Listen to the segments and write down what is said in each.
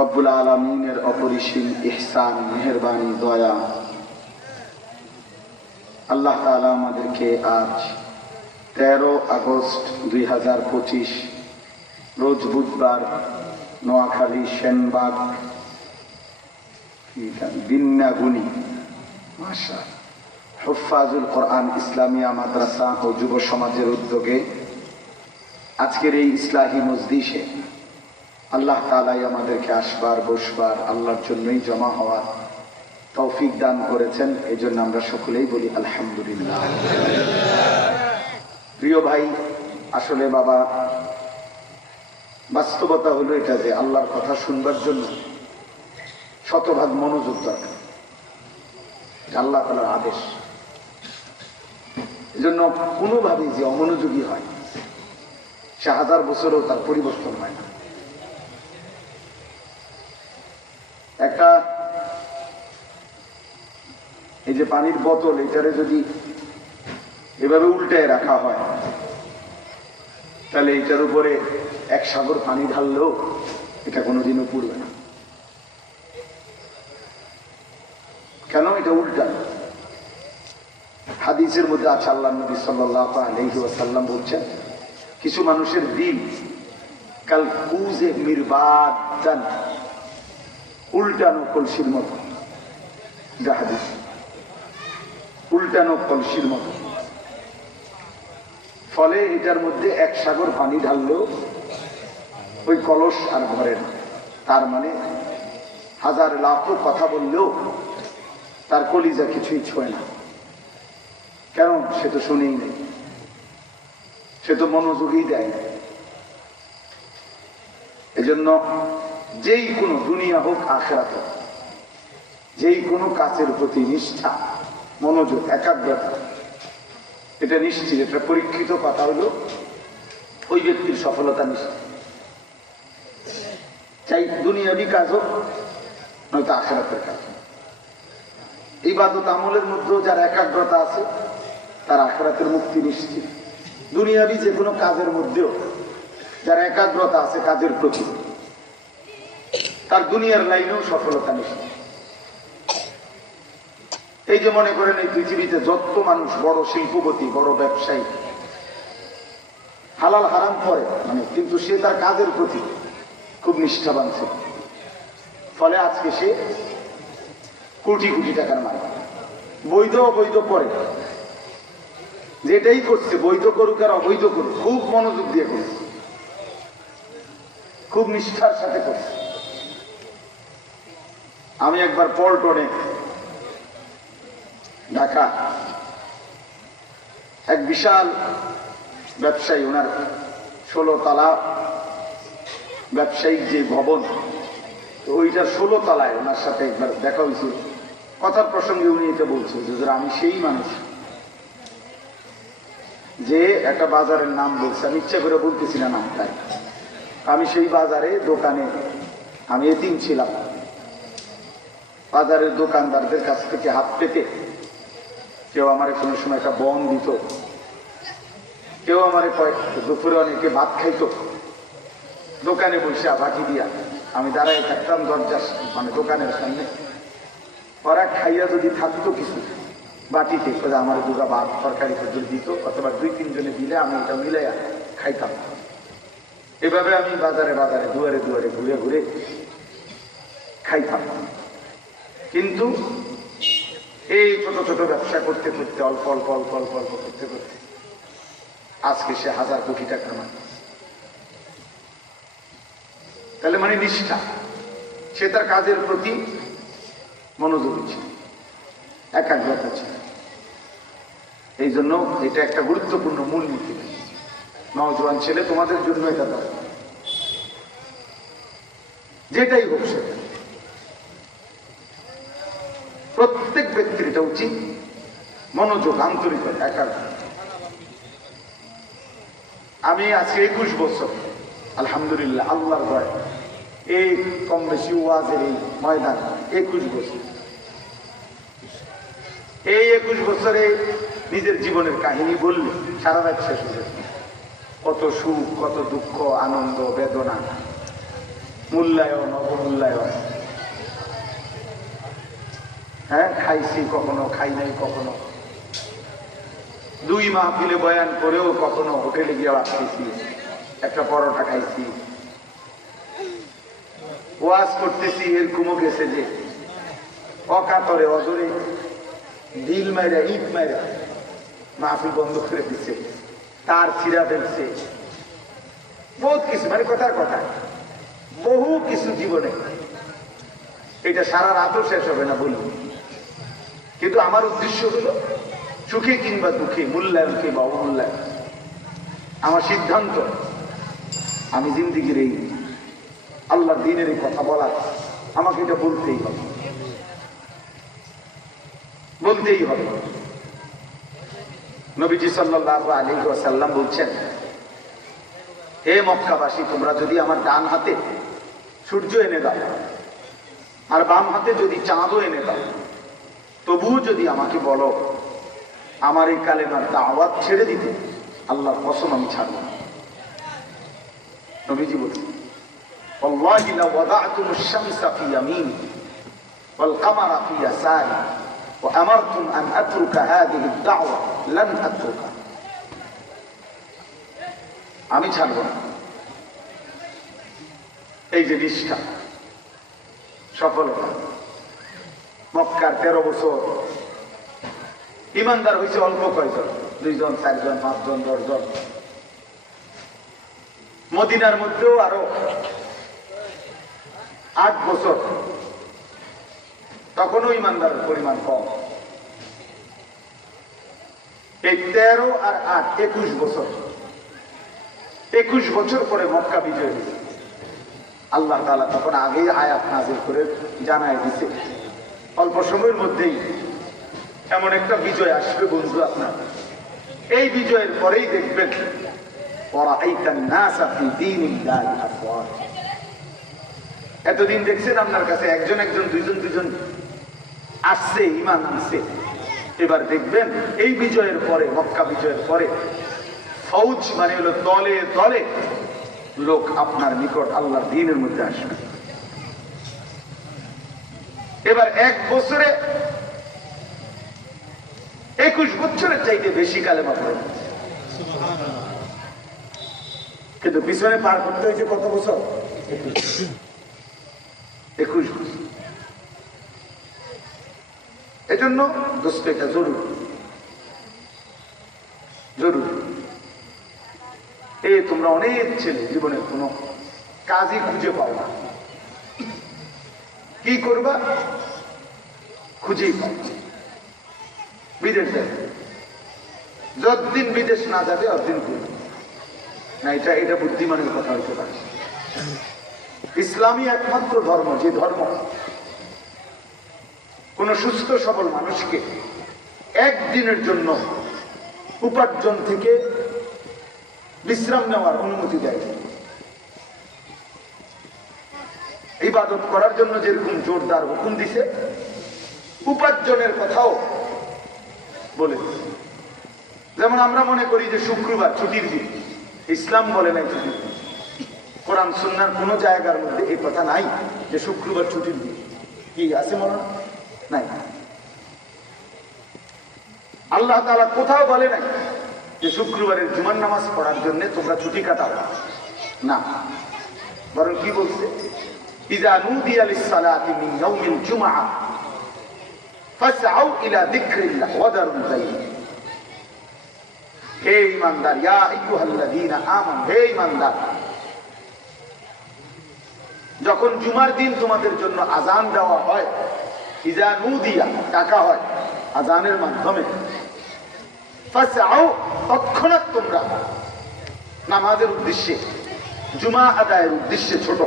রব্বুল আলমিনের অপরিসীম ইহসান, মেহরবানি, দয়া। আল্লাহ তালা আমাদেরকে আজ তেরো আগস্ট দুই হাজার পঁচিশ, রোজ বুধবার নোয়াখালী সেনবাগ, বিন্যাগুনি হুফাজুল কোরআন ইসলামিয়া মাদ্রাসা ও যুব সমাজের উদ্যোগে আজকের এই ইসলাহী মজদিসে আল্লাহ তালাই আমাদেরকে আসবার, বসবার, আল্লাহর জন্যই জমা হওয়ার তৌফিক দান করেছেন। এই জন্য আমরা সকলেই বলি আলহামদুলিল্লাহ। প্রিয় ভাই, আসলে বাবা, বাস্তবতা হলো এটা যে আল্লাহর কথা শুনবার জন্য শতভাগ মনোযোগ দরকার। আল্লাহ তালার আদেশ। এজন্য কোনোভাবেই যে অমনোযোগী হয়, সে হাজার বছরেও তার পরিবর্তন হয় না একটা এই যে পানির বোতল, এটারে যদি এভাবে উল্টায় রাখা হয়, তাহলে এটার উপরে এক সাগর পানি ঢাললেও এটা কোনোদিনও পুড়বে না। কেন এটা উল্টা? হাদিসের মধ্যে আছে, আল্লাহ নবী সাল্লাহ বলছেন, কিছু মানুষের দিল কাল কুজে মিরবাদান, উল্টানো কলসির মতো। এটা হাদিস। উল্টানো কলসির মতো। ফলে এটার মধ্যে এক সাগর পানি ঢাললেও ওই কলস আর ভরে না তার মানে হাজার লাখো কথা বললেও তার কলিজা কিছুই ছোঁয় না। কেন? সে তো শুনেই নেই। সে তো মনোযোগই দেয় না। এজন্য যেই কোনো দুনিয়া হোক, আখেরাত হোক যেই কোনো কাজের প্রতি নিষ্ঠা মনোযোগ, একাগ্রতা। এটা নিশ্চিত, এটা পরীক্ষিত কথা হলো, ওই ব্যক্তির সফলতা নিশ্চিত। চাই দুনিয়াবি কাজ হোক, নয়তো আখেরাতের কাজ এই বাদত আমলের মধ্যেও যার একাগ্রতা আছে, তার আখেরাতের মুক্তি নিশ্চিত। দুনিয়াবি যে কোনো কাজের মধ্যেও যার একাগ্রতা আছে কাজের প্রতি, তার দুনিয়ার লাইনেও সফলতা নিশ্চিত। এই যে মনে করেন এই পৃথিবীতে যত মানুষ বড় শিল্পপতি, বড় ব্যবসায়ী, হালাল হারাম করে মানে কিন্তু সে তার কাজের প্রতি খুব নিষ্ঠাবান ছিল। ফলে আজকে সে কোটি কোটি টাকার মালিক। বৈধ অবৈধ পরে যেটাই করছে, বৈধ করুক আর অবৈধ করুক, খুব মনোযোগ দিয়ে করছে। খুব নিষ্ঠার সাথে করছে। আমি একবার পল্টনে ঢাকা। এক বিশাল ব্যবসায়ী, ওনার ষোলো তালা ব্যবসায়িক যে ভবন, তো ওইটা ষোলো তলায় ওনার সাথে একবার দেখা হয়েছিল কথার প্রসঙ্গে উনি এটা বলছে যে আমি সেই মানুষ যে একটা বাজারের নাম বলছে। আমি ইচ্ছা করে বলতেছি না নামটাই। আমি সেই বাজারে দোকানে, আমি এতিম ছিলাম। বাজারের দোকানদারদের কাছ থেকে হাত পেতে কেউ আমার কোনো সময় একটা বন দিত, কেউ আমার দুপুরে অনেকে ভাত খাইতো। দোকানে বসে বাকি দিয়া আমি দাঁড়াই থাকতাম দরজার মানে দোকানের সামনে। ওরা খাইয়া যদি থাকতো কিছু বাটিতে করে আমার দুটা ভাত তরকারি যদি দিত, অথবা দুই তিনজনে দিলে আমি এটা মিলাইয়া খাইতাম। এভাবে আমি বাজারে বাজারে দুয়ারে দুয়ারে ঘুরে ঘুরে খাইতাম। কিন্তু এই ছোট ছোট ব্যবসা করতে করতে, অল্প অল্প অল্প অল্প অল্প করতে করতে, আজকে সে হাজার কোটি টাকা মানে তাহলে মানে নিষ্ঠা। সে তার কাজের প্রতি মনোযোগী ছিল, একাগ্রতা ছিল। এই জন্য এটা একটা গুরুত্বপূর্ণ মূলনীতি নজওয়ান ছেলে, তোমাদের জন্য এটা দরকার। যেটাই হোক সেটা। উচিত মনোযোগ আন্তরিক একাগ্র। আমি আজকে একুশ বছর, আলহামদুলিল্লাহ, আল্লাহর ভয় এই কম বেশি ওয়াজের এই ময়দান, একুশ বছর। এই একুশ বছরে নিজের জীবনের কাহিনী বললে সারা রাত শেষ হয়ে কত সুখ, কত দুঃখ, আনন্দ, বেদনা, মূল্যায়ন অবমূল্যায়ন হ্যাঁ খাইছি কখনো, খাই নাই কখনো। দুই মাহফিলে বয়ান করেও কখনো হোটেলে গিয়ে আসতেছি একটা পরোটা খাইছি। ওয়াজ করতেছি, এর কুমো গেছে যে, অকাতরে, অজরে ঢিল মাইরা, ইট মাইরা মাহফিল বন্ধ করে দিচ্ছে তার ছিঁড়া ফেলছে। বহুত কিছু মানে কথার কথা। বহু কিছু জীবনে। এটা সারা রাতও শেষ হবে না বলি কিন্তু আমার উদ্দেশ্য হলো সুখে কিংবা দুঃখে মূল্যায়ন কিংবা অবমূল্যায়ন আমার সিদ্ধান্ত, আমি জিন্দিগির এই আল্লাহ দিনের এই কথা বলার, আমাকে এটা বলতেই হবে। বলতেই হবে। নবীজি সাল্লাল্লাহু আলাইহি ওয়াসাল্লাম বলছেন, হে মক্কাবাসী, তোমরা যদি আমার ডান হাতে সূর্য এনে দাও, আর বাম হাতে যদি চাঁদও এনে দাও তবুও যদি আমাকে বলো আমার এই কালেমার দাওয়াত ছেড়ে দিতে আল্লাহর কসম আমি ছাড়ব না। নবীজি বলছেন والله لو وضعتم الشمس في يميني والقمر في يساري وأمرتم أن أترك هذه الدعوة لن أتركها আমি ছাড়ব না এই যে নিষ্ঠা সফলতা মক্কার তেরো বছর। ইমানদার হয়েছে অল্প কয়জন? দুইজন, চারজন, পাঁচজন, দশজন। মদিনার মধ্যেও আরও আট বছর। তখনও ইমানদারের পরিমাণ কম। এই তেরো আর আট, একুশ বছর। একুশ বছর পরে মক্কা বিজয় হয়েছে। আল্লাহ তখন আগেই আয়াত নাজিল করে জানায় দিছে। অল্প সময়ের মধ্যেই এমন একটা বিজয় আসবে বন্ধু আপনার। এই বিজয়ের পরেই দেখবেন এতদিন দেখছেন আপনার কাছে একজন একজন, দুইজন দুজন আসছে ইমান আনছে। এবার দেখবেন, এই বিজয়ের পরে, মক্কা বিজয়ের পরে ফৌজ মানে হলো দলে দলে লোক আপনার নিকট আল্লাহ দিনের মধ্যে আসবে। এবার এক বছরে একুশ বছরের চাইতে বেশি কালেমা পড়ে কিন্তু পিছনে পার করতে হয়েছে কত বছর? একুশ বছর। এজন্য দোস্ত, এটা জরুরি। জরুরি। এই তোমরা অনেক ছেলে জীবনের কোনো কাজই খুঁজে পাও না। কি করবা? খুঁজেই বিদেশ। যাবে যতদিন বিদেশ না যাবে, অতদিন না, এটা এটা বুদ্ধিমানের কথা হইতে পারে। ইসলামই একমাত্র ধর্ম, যে ধর্ম। কোন সুস্থ, সবল মানুষকে একদিনের জন্য উপার্জন থেকে বিশ্রাম নেওয়ার অনুমতি দেয়। ইবাদত করার জন্য যেরকম জোরদার হুকুম দিছে, উপার্জনের কথাও বলে যেমন আমরা মনে করি যে শুক্রবার ছুটির দিন, ইসলাম বলে নাই ছুটির দিন। কোরআন সুন্নার কোন জায়গার মধ্যে এই কথা নাই যে শুক্রবার ছুটির দিন। কি আছে মনে নাই। আল্লাহ তালা কোথাও বলে নাই যে শুক্রবারের জুমার নামাজ পড়ার জন্য তোমরা ছুটি কাটাও। না। বরং কি বলছে? হে যখন জুমার দিন তোমাদের জন্য আজান দেওয়া হয় ইজা নুদিয়া ডাকা হয় আজানের মাধ্যমে তৎক্ষণাৎ তোমরা নামাজের উদ্দেশ্যে, জুমা আদায়ের উদ্দেশ্যে ছোট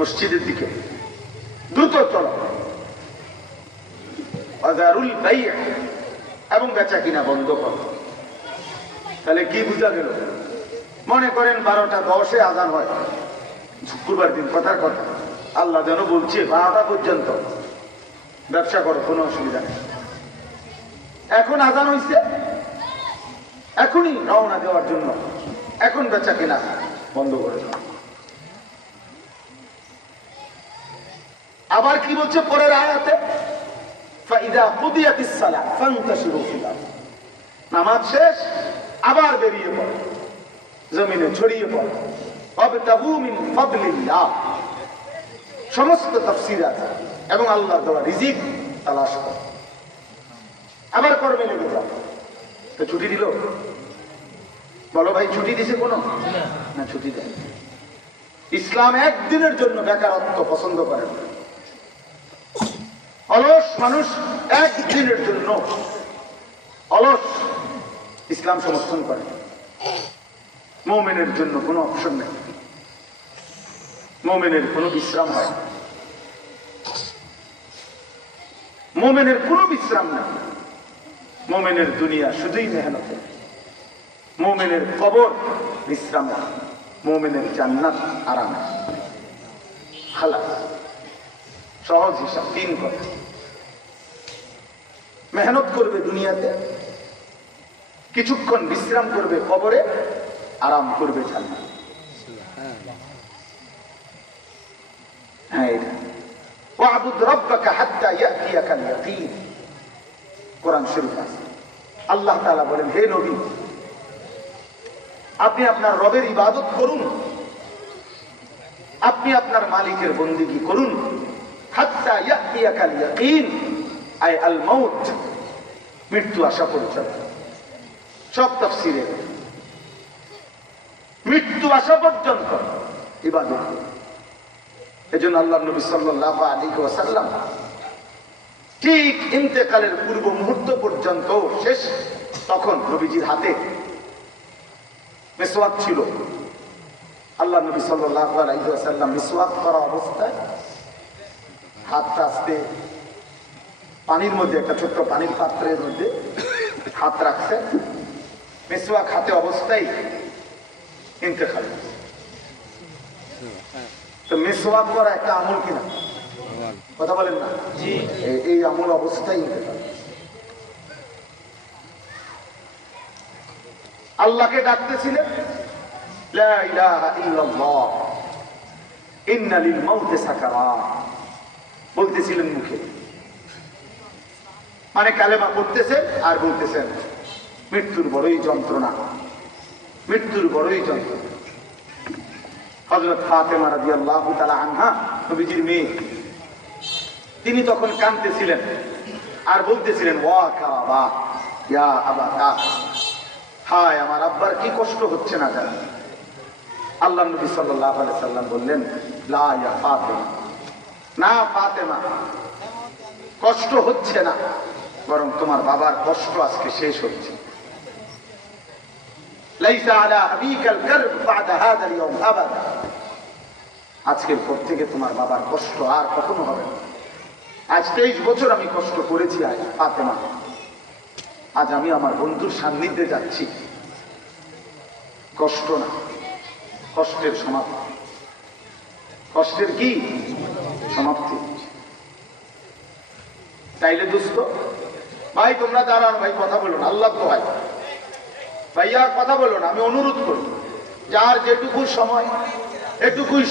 মসজিদের দিকে। দ্রুত চল। অজারুল বাই এবং বেচা কিনা বন্ধ করো। তাহলে কি বুঝা গেল? মনে করেন বারোটা দশে আজান হয়। শুক্রবার দিন কথার কথা। আল্লাহ যেন বলছে, বারোটা পর্যন্ত। ব্যবসা করো, কোনো অসুবিধা নেই। এখন আজান হয়েছে এখনই রওনা দেওয়ার জন্য। এখন বেচা কিনা বন্ধ করে দাও। আবার কি বলছে পরের আয়াতে? ফাইদা কুদিয়াতিস। নামাজ শেষ, আবার বেরিয়ে পড়ে। জমিনে ছড়িয়ে পড়ে। সমস্ত তাফসীর আছে এবং আল্লাহর দেওয়া রিজিক তালাশ করে। আবার কর্মে লেগে যাও। তো ছুটি দিল? বলো ভাই, ছুটি দিছে কোনো? না, ছুটি দেয় ইসলাম একদিনের জন্য বেকারত্ব পছন্দ করে না। অলস মানুষ একদিনের জন্য অলস ইসলাম সমর্থন করে। মোমেনের জন্য কোনো অপশন নেই। মোমেনের কোনো বিশ্রাম হয় মোমেনের কোনো বিশ্রাম নেই। মোমেনের দুনিয়া শুধুই মেহনতে। মোমেনের কবর বিশ্রাম মোমেনের জান্নাত আরাম খালাস। সহজ হিসাব, তিন কথা। মেহনত করবে দুনিয়াতে, কিছুক্ষণ বিশ্রাম করবে কবরে, আরাম করবে জান্নাত। হ্যাঁ আল্লাহ তাআলা বলেন, হে নবী, আপনি আপনার রবের ইবাদত করুন। আপনি আপনার মালিকের বন্দিগি করুন। হাত্তা ইয়াতিয়াকাল ইয়াকিন। আই আল মৃত্যু আসা পর্যন্ত সব তাফসিরে। মৃত্যু আসা পর্যন্ত ইবাদত। এজন্য আল্লাহ নবী সাল্লাল্লাহু আলাইহি ওয়াসাল্লাম ঠিক ইন্তেকালের পূর্ব মুহূর্ত পর্যন্ত শেষ তখন নবীজির হাতে মেসওয়াক ছিল। আল্লাহ নবী সাল্লাল্লাহু আলাইহি ওয়াসাল্লাম মেসওয়াক করা অবস্থায় হাতটা আসতে পানির মধ্যে একটা ছোট্ট পানির পাত্রের মধ্যে হাত রাখছে। মেসওয়াক হাতে অবস্থায় ইন্তেকাল তো মেসওয়াক করা একটা আমল কিনা? কথা বলেন না? এই- আমল অবস্থায় ইন্তেকাল আল্লাহকে ডাকতেছিলেন বলতেছিলেন মুখে মানে কালেমা পড়তেছেন আর বলতেছেন, মৃত্যুর বড়ই যন্ত্রণা। মৃত্যুর বড়ই যন্ত্রণা। হজরত ফাতেমা রাদিয়াল্লাহু তাআলা আনহা, নবীজির মেয়ে, তিনি তখন কাঁদতেছিলেন আর বলতেছিলেন, ওয়া কাবা, ইয়া আবাতা হায়, আমার আব্বার কি কষ্ট হচ্ছে না জানি। আল্লাহ নবী আলাইহি সাল্লাম বললেন, লা ইয়া ফাতেমা। না ফাতেমা, কষ্ট হচ্ছে না। বরং তোমার বাবার কষ্ট আজকে শেষ হচ্ছে আজকের পর থেকে তোমার বাবার কষ্ট আর কখনো হবে না। আজ তেইশ বছর আমি কষ্ট করেছি আজ ফাতেমা। আজ আমি আমার বন্ধুর সান্নিধ্যে যাচ্ছি। কষ্ট না, কষ্টের সমাপ্তি। কষ্টের কি? সমাপ্তি। তাইলে দোস্ত ভাই, তোমরা দাঁড়ান ভাই, কথা বলুন আল্লাহ তো ভাই। ভাইয়া, কথা বলো না, আমি অনুরোধ করি যার যেটুকু সময়, এটুকুই